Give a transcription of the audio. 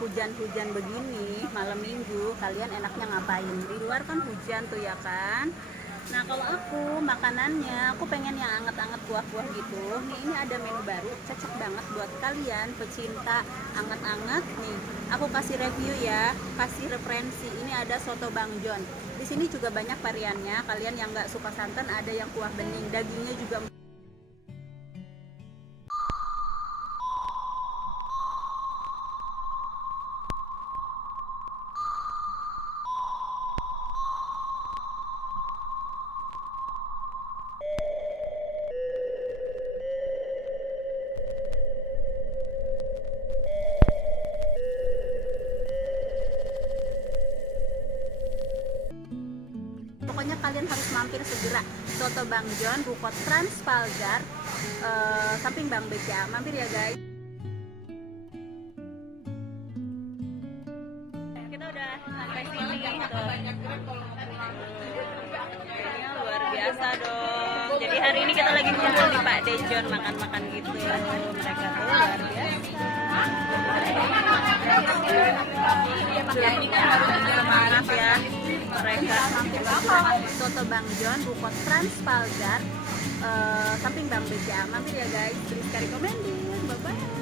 hujan-hujan begini malam minggu, kalian enaknya ngapain? Di luar kan hujan tuh ya kan. Nah kalau aku makanannya, aku pengen yang anget-anget kuah-kuah gitu. Nih ini ada menu baru, cocok banget buat kalian pecinta anget-anget. Nih aku kasih review ya, kasih referensi. Ini ada soto Bang John. Di sini juga banyak variannya. Kalian yang nggak suka santan ada yang kuah bening, dagingnya juga. Pokoknya kalian harus mampir segera. Soto Bang John, ruko Transpalgar, samping Bang BCA. Mampir ya guys. Kita udah sampai sini tuh. Ini luar biasa dong. Jadi hari ini kita lagi ngumpul di Pak Dejon makan-makan gitu. Mereka tuh luar biasa. Maaf ya, mereka soto Bang John, ruko Transpalgar, samping Bang BCA. Mampir ya guys, please rekomendin. Bye bye.